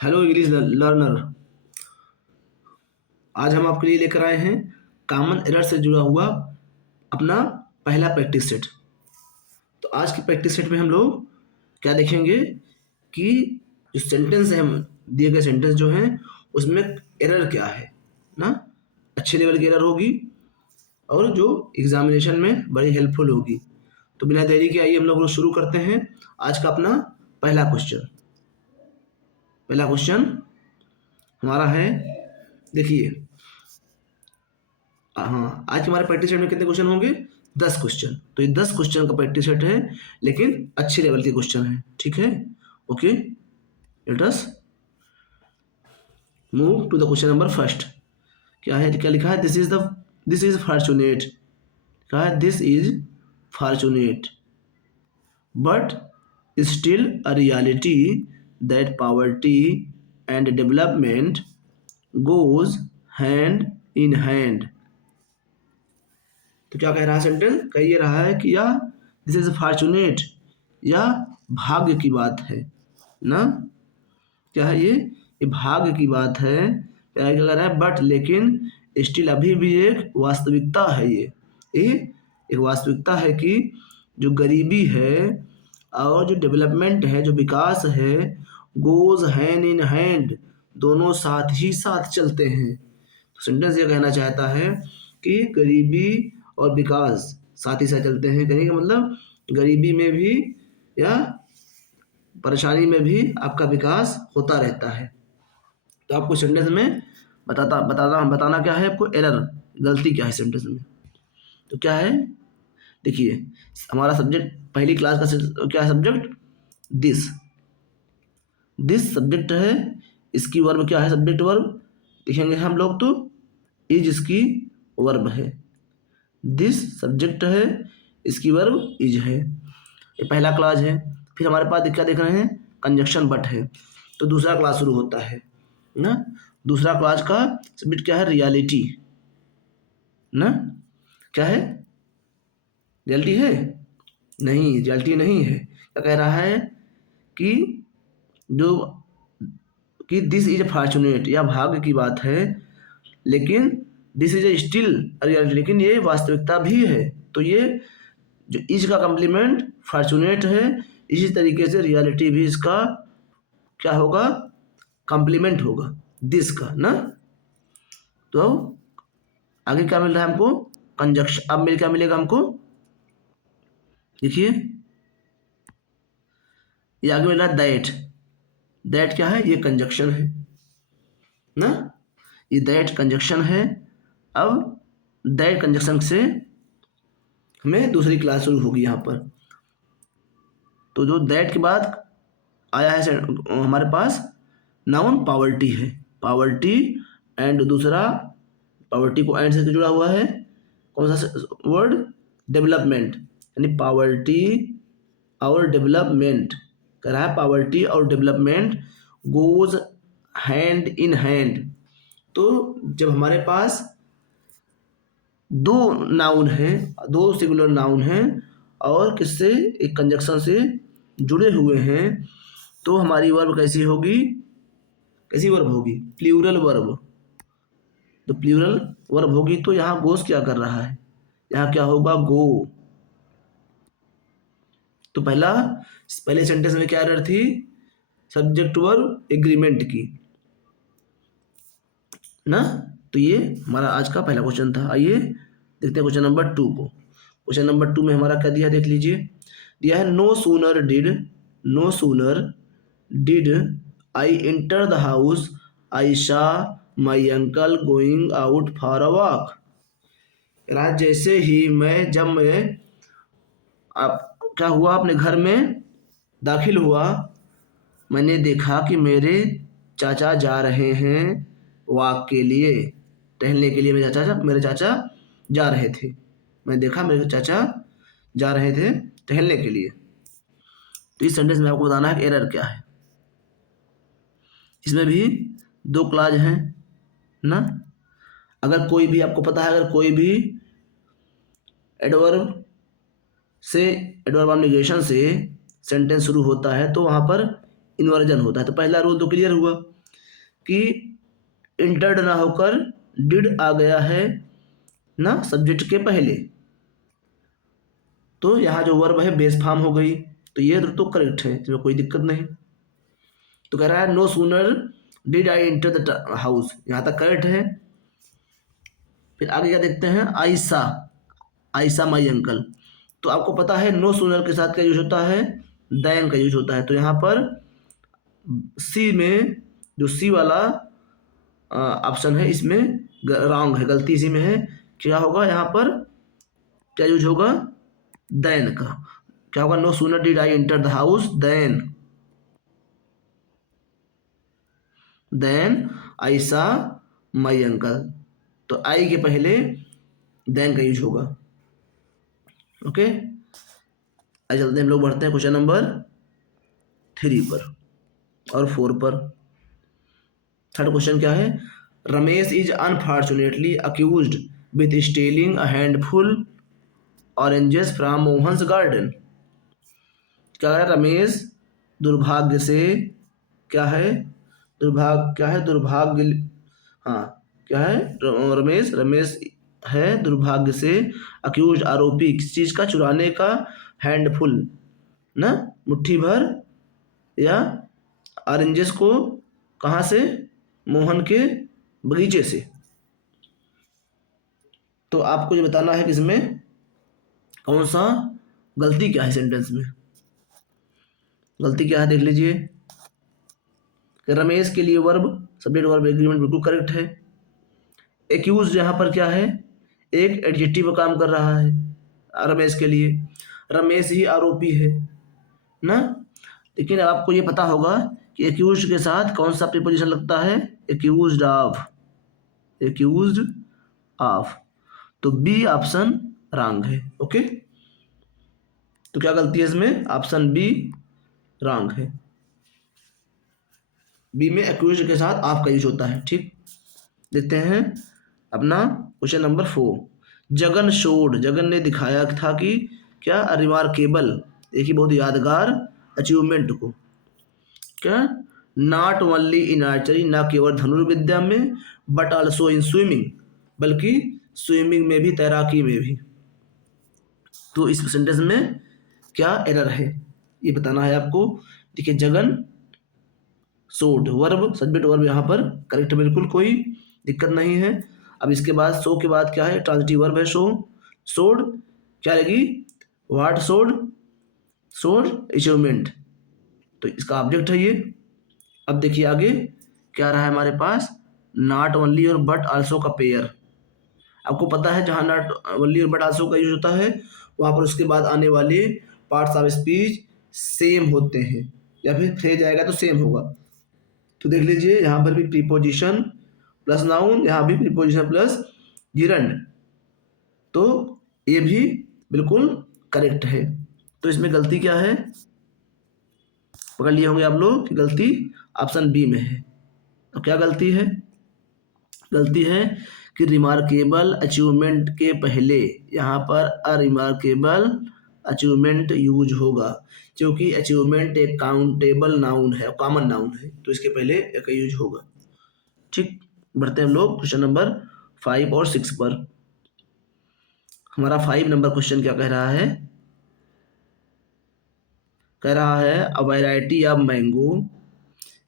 Hello English learner. आज हम आपके लिए लेकर आए हैं कॉमन एरर से जुड़ा हुआ अपना पहला प्रैक्टिस सेट। तो आज की प्रैक्टिस सेट में हम लोग क्या देखेंगे कि जो सेंटेंस है, हम दिए गए सेंटेंस जो हैं उसमें एरर क्या है ना, अच्छे लेवल की एरर होगी और जो एग्जामिनेशन में बड़ी हेल्पफुल होगी। तो बिना देरी के आइए हम लोग शुरू करते हैं आज का अपना पहला क्वेश्चन। पहला क्वेश्चन हमारा है, देखिए, हाँ, आज हमारे प्रैक्टिस सेट में कितने क्वेश्चन होंगे? 10 क्वेश्चन। तो ये 10 क्वेश्चन का प्रैक्टिस सेट है, लेकिन अच्छे लेवल के क्वेश्चन है। ठीक है, okay, let us move to the question number first. क्या है, क्या लिखा है? This is fortunate. क्या है? This is fortunate but still a reality that poverty and development goes hand in hand. तो क्या कह रहा है सेंटेंस? कह ये रहा है कि यह दिस इज फॉर्चुनेट, यह भाग्य की बात है ना। क्या है ये भाग्य की बात है। क्या कह रहा है? बट लेकिन स्टिल अभी भी एक वास्तविकता है। ये एक वास्तविकता है कि जो गरीबी है और जो डेवलपमेंट है, जो विकास है, गोज हैंड इन हैंड, दोनों साथ ही साथ चलते हैं। तो सेंटेंस ये कहना चाहता है कि गरीबी और विकास साथ ही साथ चलते हैं। कहने का मतलब गरीबी में भी या परेशानी में भी आपका विकास होता रहता है। तो आपको सेंटेंस में बताना क्या है आपको, एरर, गलती क्या है सेंटेंस में। तो क्या है, देखिए, हमारा सब्जेक्ट पहली क्लास का क्या है? Subject this. दिस सब्जेक्ट है, इसकी वर्ब क्या है? सब्जेक्ट वर्ब लिखेंगे हम लोग तो इज इसकी वर्ब है। दिस सब्जेक्ट है, इसकी वर्ब इज है। ये पहला क्लास है। फिर हमारे पास क्या देख रहे हैं? कंजक्शन बट है। तो दूसरा क्लास शुरू होता है ना। दूसरा क्लास का सब्जेक्ट क्या है? रियलिटी ना। क्या है? रियलिटी है? नहीं, रियलिटी नहीं है। क्या कह रहा है कि जो कि दिस इज फॉर्चुनेट, यह भाग्य की बात है, लेकिन this is a still reality, लेकिन ये वास्तविकता भी है। तो ये जो इज का कम्प्लीमेंट फॉर्चुनेट है, इसी तरीके से रियलिटी भी इसका क्या होगा? कम्प्लीमेंट होगा दिस का ना। तो आगे क्या मिल रहा है हमको? कंजक्शन। अब क्या मिलेगा हमको? देखिए, ये आगे मिल रहा है दैट। दैट क्या है? ये कंजक्शन है ना। ये दैट कंजक्शन है। अब दैट कंजक्शन से हमें दूसरी क्लास शुरू होगी यहाँ पर। तो जो दैट के बाद आया है हमारे पास नाउन पावर्टी है। पावर्टी एंड दूसरा, पावर्टी को एंड से जुड़ा हुआ है कौन सा वर्ड? डेवलपमेंट। यानी पावर्टी और डेवलपमेंट, कह रहा है पावर्टी और development goes hand in hand. तो जब हमारे पास दो नाउन हैं, दो सिंगुलर नाउन हैं और किससे? एक कंजक्शन से जुड़े हुए हैं, तो हमारी वर्ब कैसी होगी? कैसी वर्ब होगी? Plural verb. तो प्लूरल वर्ब होगी। तो यहाँ गोस क्या कर रहा है? यहाँ क्या होगा? गो। तो पहले सेंटेंस में क्या एरर थी? सब्जेक्ट वर्ब एग्रीमेंट की ना। तो ये हमारा आज का पहला क्वेश्चन था। आइए देखते हैं क्वेश्चन नंबर 2 को। क्वेश्चन नंबर 2 में हमारा क्या दिया, देख लीजिए। दिया है no sooner did I enter the house I saw my uncle going out for a walk. जैसे ही जब मैं आप क्या हुआ, अपने घर में दाखिल हुआ, मैंने देखा कि मेरे चाचा जा रहे हैं वॉक के लिए, टहलने के लिए। मेरे चाचा जा रहे थे। मैं देखा मेरे चाचा जा रहे थे टहलने के लिए। तो इस सेंटेंस में आपको बताना है कि एरर क्या है। इसमें भी दो क्लाज हैं ना। अगर कोई भी, आपको पता है, अगर कोई भी एडवर्ब से, एडवर्ब ऑफ नेगेशन से सेंटेंस शुरू होता है तो वहाँ पर इन्वर्जन होता है। तो पहला रूल तो क्लियर हुआ कि इंटर्ड ना होकर डिड आ गया है ना सब्जेक्ट के पहले, तो यहाँ जो वर्ब है बेस फॉर्म हो गई, तो ये तो करेक्ट है, इसमें कोई दिक्कत नहीं। तो कह रहा है no sooner did I enter the house, यहाँ तक करेक्ट है। फिर आगे क्या देखते हैं, आयशा माई अंकल। तो आपको पता है नो सूनर के साथ क्या यूज होता है, देन का यूज होता है। तो यहाँ पर सी में जो सी वाला ऑप्शन है इसमें रॉन्ग है, गलती इसी में है। क्या होगा यहाँ पर, क्या यूज होगा, देन का। क्या होगा, no sooner did I enter the house then I saw my uncle. तो आई के पहले देन का यूज होगा। ओके, आज चलते हैं, हम लोग बढ़ते हैं क्वेश्चन नंबर 3 पर और 4 पर। थर्ड क्वेश्चन क्या है, Ramesh is unfortunately accused with stealing a handful oranges from Mohan's garden. क्या है, रमेश दुर्भाग्य से, क्या है, दुर्भाग्य, हाँ क्या है, रमेश है दुर्भाग्य से अक्यूज आरोपी किस चीज का, चुराने का, हैंडफुल ना मुट्ठी भर, या ऑरेंजेस को कहाँ से, मोहन के बगीचे से। तो आपको ये बताना है कि इसमें कौन सा गलती क्या है, सेंटेंस में गलती क्या है, देख लीजिए। रमेश के लिए वर्ब सब्जेक्ट वर्ब एग्रीमेंट बिल्कुल करेक्ट है। एक्यूज यहाँ पर क्या है, एक एडजेक्टिव काम कर रहा है रमेश के लिए, रमेश ही आरोपी है ना। लेकिन आपको ये पता होगा कि एक्यूज के साथ कौन सा प्रीपोजिशन लगता है, एक्यूज्ड ऑफ। तो बी ऑप्शन रॉन्ग है। ओके, तो क्या गलती है इसमें, ऑप्शन बी रॉन्ग है। बी में एक्यूज के साथ ऑफ का यूज होता है। ठीक, देखते हैं अपना क्वेश्चन नंबर 4। जगन ने दिखाया था कि क्या, रिमार्केबल, देखिए बहुत यादगार अचीवमेंट को, क्या, नॉट ओनली इन आर्चरी, ना केवल धनुर्विद्या में, बट ऑल्सो इन स्विमिंग, बल्कि स्विमिंग में भी, तैराकी में भी। तो इस सेंटेंस में क्या एरर है ये बताना है आपको। देखिए जगन सोड, वर्ब सब्जेक्ट वर्ब यहाँ पर करेक्ट, बिल्कुल कोई दिक्कत नहीं है। अब इसके बाद सो के बाद क्या है, ट्रांजिटिव वर्ब है सोड, क्या रहेगी, व्हाट सोड अचीवमेंट, तो इसका ऑब्जेक्ट है ये। अब देखिए आगे क्या रहा है हमारे पास, नॉट ओनली और बट आल्सो का पेयर। आपको पता है जहाँ नॉट ओनली और बट आल्सो का यूज होता है वहाँ पर उसके बाद आने वाले पार्ट्स ऑफ स्पीच सेम होते हैं, या फिर फ्रेज आएगा तो सेम होगा। तो देख लीजिए यहाँ पर भी प्रीपोजिशन प्लस नाउन, यहाँ भी प्रीपोजिशन प्लस जिरंड, तो ये भी बिल्कुल करेक्ट है। तो इसमें गलती क्या है, पकड़ लिए होंगे आप लोग कि गलती ऑप्शन बी में है। तो क्या गलती है, गलती है कि रिमार्केबल अचीवमेंट के पहले यहाँ पर अरिमार्केबल अचीवमेंट यूज होगा, क्योंकि अचीवमेंट एक काउंटेबल नाउन है, कॉमन नाउन है, तो इसके पहले एक यूज होगा। ठीक, बढ़ते हैं हम लोग क्वेश्चन नंबर 5 और 6 पर। हमारा 5 नंबर क्वेश्चन क्या कह रहा है, कह रहा है अ वैरायटी ऑफ मैंगो,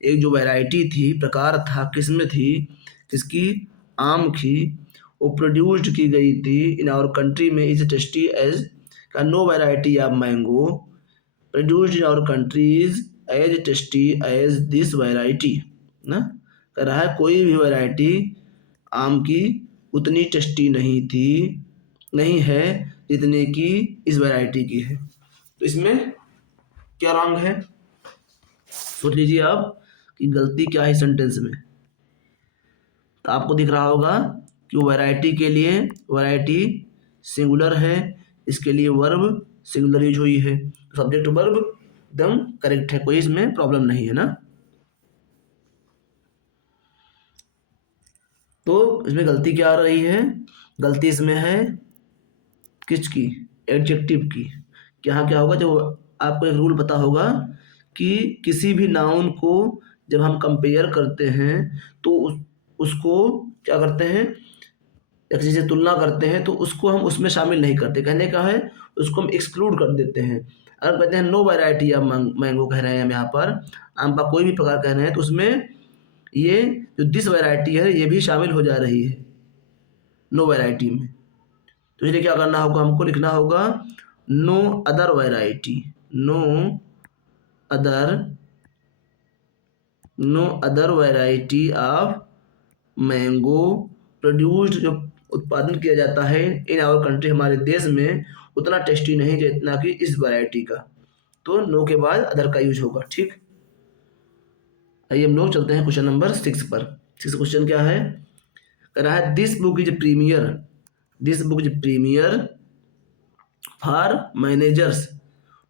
एक जो वैरायटी थी, प्रकार था, किस्म थी, किसकी, आम की, वो प्रोड्यूस्ड की गई थी इन आवर कंट्री में, इज टेस्टी एज, का no variety of mango produced in our country is as tasty as this variety ना। कह रहा है कोई भी वैरायटी आम की उतनी टेस्टी नहीं है जितने की इस वैरायटी की है। तो इसमें क्या रॉन्ग है, सोच लीजिए आप कि गलती क्या है सेंटेंस में। तो आपको दिख रहा होगा कि वो वैरायटी के लिए वैरायटी सिंगुलर है, इसके लिए वर्ब सिंगुलर यूज हुई है, सब्जेक्ट वर्ब एकदम करेक्ट है, कोई इसमें प्रॉब्लम नहीं है ना। तो इसमें गलती क्या आ रही है, गलती इसमें है किसकी, एडजेक्टिव की। यहाँ क्या होगा, जब आपको एक रूल पता होगा कि किसी भी नाउन को जब हम कंपेयर करते हैं तो उसको क्या करते हैं, या किसी से तुलना करते हैं तो उसको हम उसमें शामिल नहीं करते। कहने का है उसको हम एक्सक्लूड कर देते हैं। अगर कहते हैं नो वैरायटी ऑफ मैंगो कह रहे हैं हम यहाँ पर, आम का कोई भी प्रकार कह रहे हैं, तो उसमें ये जो दिस वैरायटी है ये भी शामिल हो जा रही है नो वैरायटी में। तो इसलिए क्या करना होगा, हमको लिखना होगा no other variety, no other no other variety of mango produced, जो उत्पादन किया जाता है इन आवर कंट्री, हमारे देश में उतना टेस्टी नहीं जितना कि इस वैरायटी का। तो नो के बाद अदर का यूज होगा। ठीक, आइए हम लोग चलते हैं क्वेश्चन नंबर 6 पर। 6 क्वेश्चन क्या है, कह रहा है this book is premier, this book is premier for managers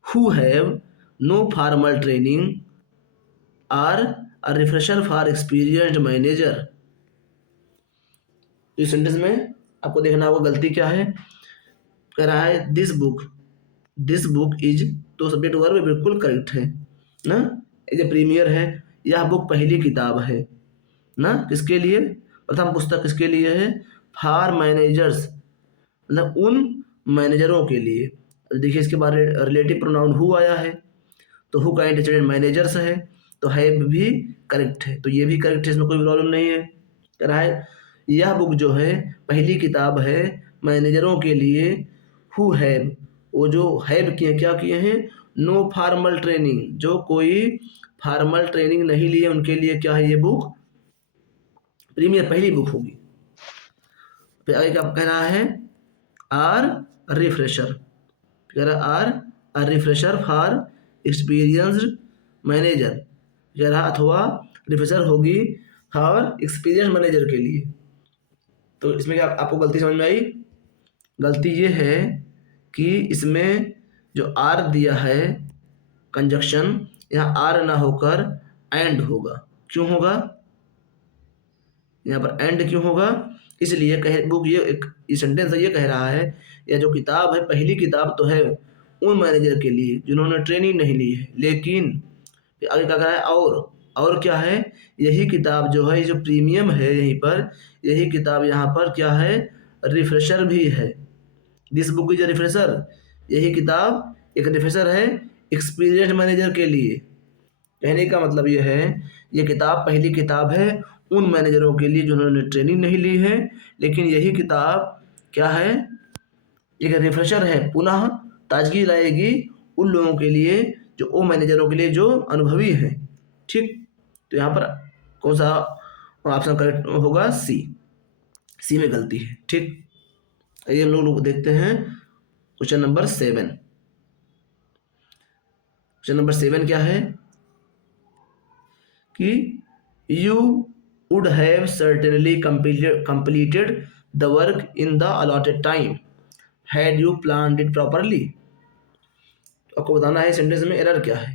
who have no formal training or a refresher for experienced manager. इस सेंटेंस में आपको देखना होगा गलती क्या है। कह रहा है दिस बुक इज, तो सब्जेक्ट वर्ब बिल्कुल करेक्ट है ना, ये प्रीमियर है, यह बुक पहली किताब है ना, किसके लिए, प्रथम पुस्तक किसके लिए है, फॉर मैनेजर्स, मतलब उन मैनेजरों के लिए। देखिए इसके बारे रिलेटिव प्रोनाउन हु आया है, तो हु का एंटीसीडेंट मैनेजर्स है, तो है भी करेक्ट है, तो ये भी करेक्ट है, इसमें कोई प्रॉब्लम नहीं है। कह रहा है यह बुक जो है पहली किताब है मैनेजरों के लिए, हु हैव, वो जो हैव किए, क्या किए हैं, नो फॉर्मल ट्रेनिंग, जो कोई फॉर्मल ट्रेनिंग नहीं लिए उनके लिए क्या है ये बुक प्रीमियर पहली बुक होगी। फिर आगे क्या कह रहा है, आर रिफ्रेशर, कह रहा or a refresher for experienced manager, कह रहा अथवा रिफ्रेशर होगी फॉर एक्सपीरियंस मैनेजर के लिए। तो इसमें क्या आपको गलती समझ में आई, गलती ये है कि इसमें जो आर दिया है कंजक्शन, यहाँ आर ना होकर एंड होगा। क्यों होगा, यहाँ पर एंड क्यों होगा, इसलिए कह बुक ये सेंटेंस ये कह रहा है यह जो किताब है पहली किताब तो है उन मैनेजर के लिए जिन्होंने ट्रेनिंग नहीं ली है, लेकिन आगे क्या कह रहा है, और क्या है, यही किताब जो है जो प्रीमियम है यहीं पर, यही किताब यहाँ पर क्या है, रिफ्रेशर भी है। This book is a refresher, यही किताब एक रिफ्रेशर है एक्सपीरियंस्ड मैनेजर के लिए। कहने का मतलब ये है ये किताब पहली किताब है उन मैनेजरों के लिए जिन्होंने ट्रेनिंग नहीं ली है, लेकिन यही किताब क्या है, एक रिफ्रेशर है, पुनः ताजगी लाएगी उन लोगों के लिए जो वो मैनेजरों के लिए जो अनुभवी हैं। ठीक, तो यहाँ पर कौन सा ऑप्शन करेक्ट होगा, सी में गलती है। ठीक, आइए हम लोग देखते हैं क्वेश्चन नंबर 7। क्वेश्चन नंबर 7 क्या है कि you would have certainly completed the work in the allotted time had you planned it properly। आपको बताना है सेंटेंस में एरर क्या है।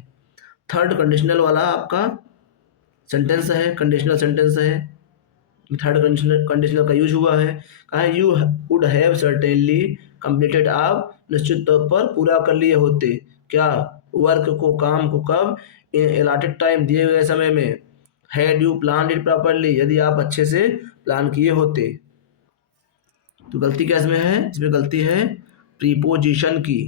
थर्ड कंडीशनल वाला आपका सेंटेंस है, कंडीशनल सेंटेंस है, थर्ड कंडीशनल का यूज हुआ है। कहा है you would have certainly completed, आप निश्चित तौर पर पूरा कर लिए होते, क्या, वर्क को, काम को, कब, इन अलॉटेड टाइम, दिए गए समय में, had you plan it properly, यदि आप अच्छे से प्लान किए होते। तो गलती क्या इसमें है, इसमें गलती है प्रीपोजिशन की।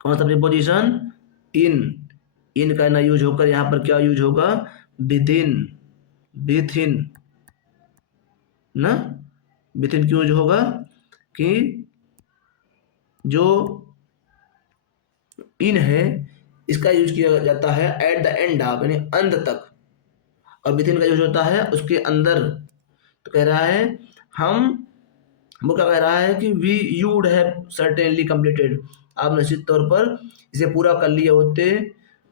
कौन सा प्रीपोजिशन, इन का ना यूज होकर यहाँ पर क्या यूज होगा, विदिन, विथिन ना, विथिन क्यों यूज होगा कि जो इन है इसका यूज किया जाता है एट द एंड ऑफ, यानी अंत तक, और विथिन का यूज होता है उसके अंदर। तो कह रहा है वो क्या कह रहा है कि we you would have certainly completed, आप निश्चित तौर पर इसे पूरा कर लिए होते,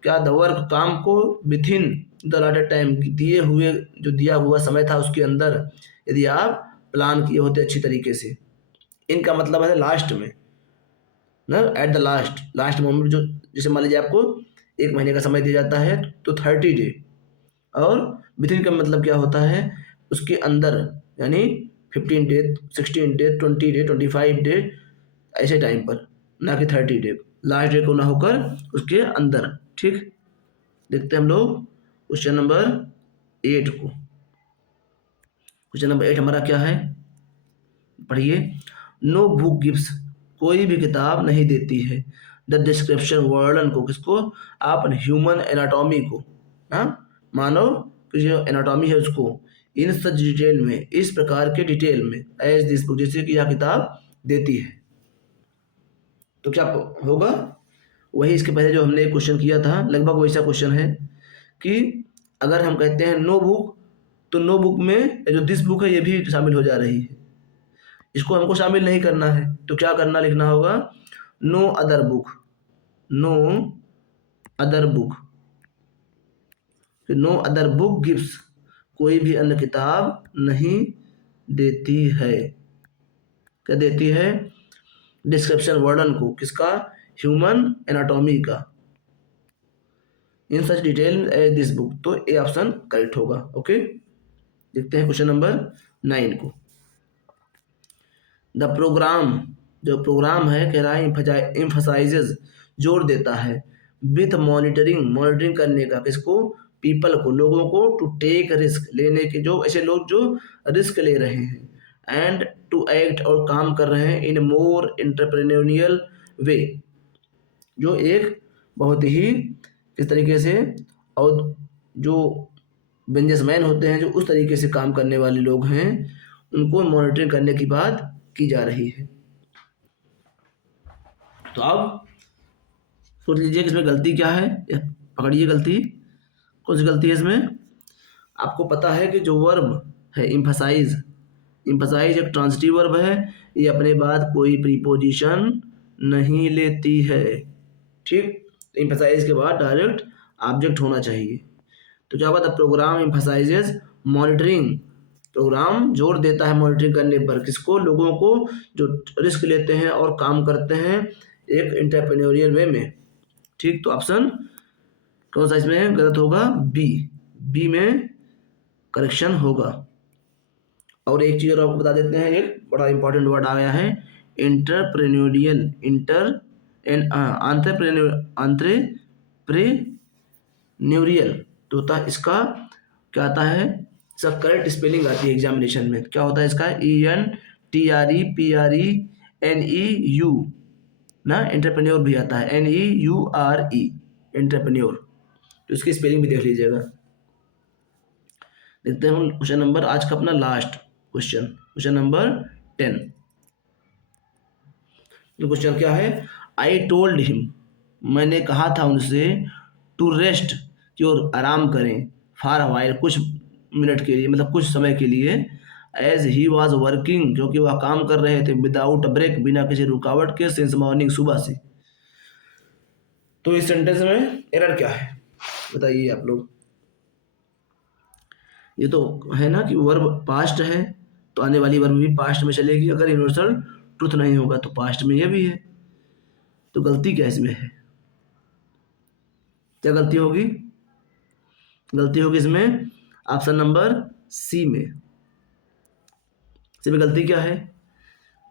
क्या, द वर्क, काम को, विथिन द अलॉटेड टाइम, दिए हुए जो दिया हुआ समय था उसके अंदर, यदि आप प्लान किए होते अच्छी तरीके से। इनका मतलब है लास्ट में ना, एट द लास्ट मोमेंट, जो जैसे मान लीजिए आपको 1 महीने का समय दिया जाता है तो 30 डे, और विथिन का मतलब क्या होता है उसके अंदर, यानी 15 डे, 16 डे, 20 डे, 25 डे, ऐसे टाइम पर, ना कि 30 डे, लास्ट डे को ना होकर उसके अंदर। ठीक, देखते हैं हम लोग क्वेश्चन नंबर 8 को। क्वेश्चन नंबर 8 हमारा क्या है, पढ़िए। नो बुक गिव्स, कोई भी किताब नहीं देती है, द डिस्क्रिप्शन, वर्णन को, किसको, आप ह्यूमन एनाटॉमी को, हाँ, मानव की जो एनाटॉमी है उसको, इन सच डिटेल में, इस प्रकार के डिटेल में, एज दिस बुक, जैसे कि यह किताब देती है। तो क्या होगा, वही इसके पहले जो हमने क्वेश्चन किया था लगभग वैसा क्वेश्चन है कि अगर हम कहते हैं नो बुक, तो नो बुक में जो दिस बुक है ये भी शामिल हो जा रही है, इसको हमको शामिल नहीं करना है, तो क्या करना, लिखना होगा no other book, no other book, no other book gives, कोई भी अन्य किताब नहीं देती है, क्या देती है, डिस्क्रिप्शन, वर्णन को, किसका, ह्यूमन एनाटॉमी का, इन सच डिटेल एज दिस बुक, तो ए ऑप्शन करेक्ट होगा। ओके, देखते हैं क्वेश्चन नंबर 9 को। द प्रोग्राम, जो प्रोग्राम है कह रहा है एम्फसाइजेज, जोर देता है, विथ मॉनिटरिंग, मॉनिटरिंग करने का, किसको, पीपल को, लोगों को, टू टेक रिस्क, लेने के, जो ऐसे लोग जो रिस्क ले रहे हैं, एंड टू एक्ट, और काम कर रहे हैं, इन मोर एंटरप्रेन्योरियल वे, जो एक बहुत ही किस तरीके से, और जो बिजनेसमैन होते हैं जो उस तरीके से काम करने वाले लोग हैं, उनको मॉनिटरिंग करने की बात की जा रही है। तो अब सोच लीजिए कि इसमें गलती क्या है, पकड़िए गलती, कौन सी गलती है इसमें। आपको पता है कि जो वर्ब है एम्फसाइज, एम्फसाइज एक ट्रांजिटिव वर्ब है, ये अपने बाद कोई प्रीपोजिशन नहीं लेती है, ठीक। एम्फसाइज के बाद डायरेक्ट ऑब्जेक्ट होना चाहिए। तो क्या होगा, the programme emphasises monitoring, programme जोर देता है मॉनिटरिंग करने पर, किसको, लोगों को जो रिस्क लेते हैं और काम करते हैं एक एंटरप्रेन्योरियल वे में, ठीक। तो ऑप्शन कौन सा इसमें गलत होगा, बी, बी में करेक्शन होगा। और एक चीज और आपको बता देते हैं, एक बड़ा इंपॉर्टेंट वर्ड आ गया है, एंटरप्रेन्योरियल, एंटरप्रेन्योरियल, तो होता है इसका, क्या आता है, इसका करेक्ट स्पेलिंग आती है एग्जामिनेशन में, क्या होता है इसका, ENTREPRENEU ना, एंटरप्रेन्योर भी आता है, NEURE, एंटरप्रेन्योर, तो इसकी स्पेलिंग भी देख लीजिएगा। देखते हैं हम क्वेश्चन नंबर, आज का अपना लास्ट क्वेश्चन, क्वेश्चन नंबर 10। तो क्वेश्चन क्या है, आई टोल्ड हिम, मैंने कहा था उनसे, टू रेस्ट, कि और आराम करें, फॉर व्हाइल, कुछ मिनट के लिए, मतलब कुछ समय के लिए, एज ही वॉज वर्किंग, क्योंकि वह काम कर रहे थे, विदाउट ब्रेक, बिना किसी रुकावट के, सिंस मॉर्निंग, सुबह से। तो इस सेंटेंस में एरर क्या है बताइए आप लोग। ये तो है ना कि वर्ब पास्ट है, तो आने वाली वर्ब भी पास्ट में चलेगी, अगर यूनिवर्सल ट्रुथ नहीं होगा तो पास्ट में ये भी है। तो गलती क्या इसमें है, क्या गलती होगी, गलती होगी इसमें ऑप्शन नंबर सी में। सी में गलती क्या है,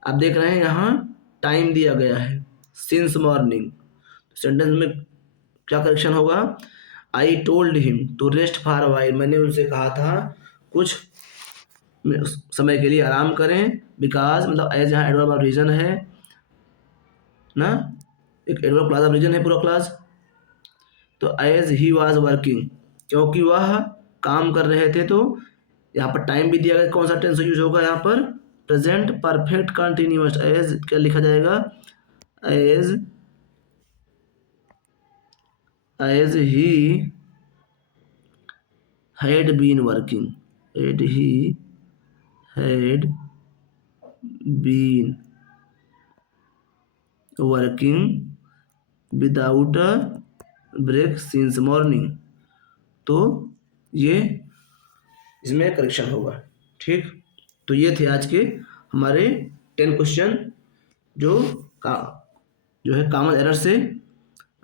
आप देख रहे हैं यहाँ टाइम दिया गया है, सिंस मॉर्निंग, सेंटेंस में क्या करेक्शन होगा, I told him to rest for while, मैंने उनसे कहा था कुछ समय के लिए आराम करें, बिकॉज, मतलब एज, यहाँ एडवर्ब ऑफ रीजन है ना, एक एडवर्ब क्लास ऑफ रीजन है पूरा क्लास, तो एज ही वाज वर्किंग, क्योंकि वह काम कर रहे थे, तो यहाँ पर टाइम भी दिया गया, कौन सा टेंस यूज होगा यहाँ पर, प्रेजेंट परफेक्ट कंटिन्यूअस, एज क्या लिखा जाएगा, as he had been working, had he had been working without a break since morning, तो ये इसमें करेक्शन होगा, ठीक। तो ये थे आज के हमारे 10 क्वेश्चन जो है कॉमन एरर से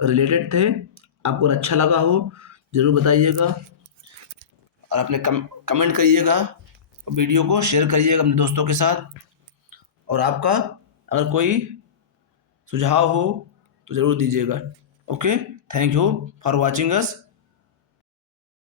रिलेटेड थे। आपको अच्छा लगा हो ज़रूर बताइएगा, और अपने कमेंट करिएगा, वीडियो को शेयर करिएगा अपने दोस्तों के साथ, और आपका अगर कोई सुझाव हो तो ज़रूर दीजिएगा। Okay, thank you for watching us.